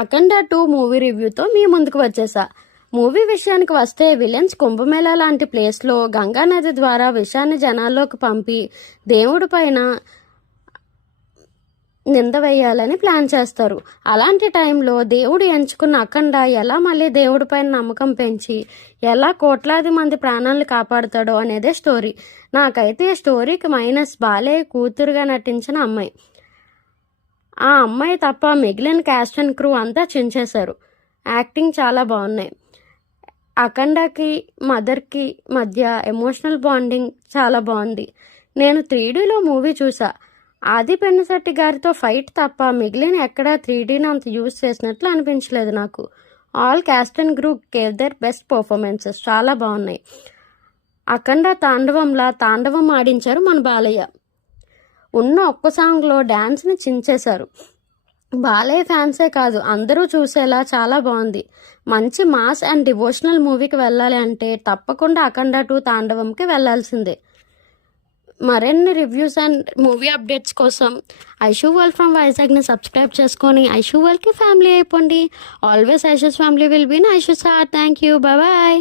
అఖండ 2 movie రివ్యూతో మీ ముందుకు వచ్చేసా. Movie విషయానికి వస్తే విలన్స్ కుంభమేళా లాంటి ప్లేస్లో గంగా నది ద్వారా విషాన్ని జనాల్లోకి పంపి దేవుడి పైన నింద వేయాలని ప్లాన్ చేస్తారు. అలాంటి టైంలో దేవుడు ఎంచుకున్న అఖండ ఎలా మళ్ళీ దేవుడి పైన నమ్మకం పెంచి ఎలా కోట్లాది మంది ప్రాణాలను కాపాడుతాడో అనేదే స్టోరీ. నాకైతే ఈ స్టోరీకి మైనస్ బాలయ్య కూతురుగా నటించిన అమ్మాయి. ఆ అమ్మాయి తప్ప మిగిలిన క్యాస్ట్ అండ్ క్రూ అంతా చించేశారు. యాక్టింగ్ చాలా బాగున్నాయి. అఖండకి మదర్కి మధ్య ఎమోషనల్ బాండింగ్ చాలా బాగుంది. నేను 3Dలో మూవీ చూసా. ఆది పెన్నిశెట్టి గారితో ఫైట్ తప్ప మిగిలిన ఎక్కడా 3Dని అంత యూజ్ చేసినట్లు అనిపించలేదు నాకు. All caste and crew gave their best performances. చాలా బాగున్నాయి. అఖండ తాండవంలా తాండవం ఆడించారు మన బాలయ్య. ఉన్న ఒక్క సాంగ్లో డ్యాన్స్ని చించేశారు. బాలయ్య ఫ్యాన్సే కాదు అందరూ చూసేలా చాలా బాగుంది. మంచి మాస్ అండ్ డివోషనల్ మూవీకి వెళ్ళాలి అంటే తప్పకుండా అఖండ 2 తాండవంకి వెళ్ళాల్సిందే. మరిన్ని రివ్యూస్ అండ్ మూవీ అప్డేట్స్ కోసం ఐషూ వరల్డ్ ఫ్రమ్ వైజాగ్ని సబ్స్క్రైబ్ చేసుకొని ఐషూ వరల్డ్కి ఫ్యామిలీ అయిపోండి. Always Aishu's family will be in Aishu's heart. Thank you. Bye.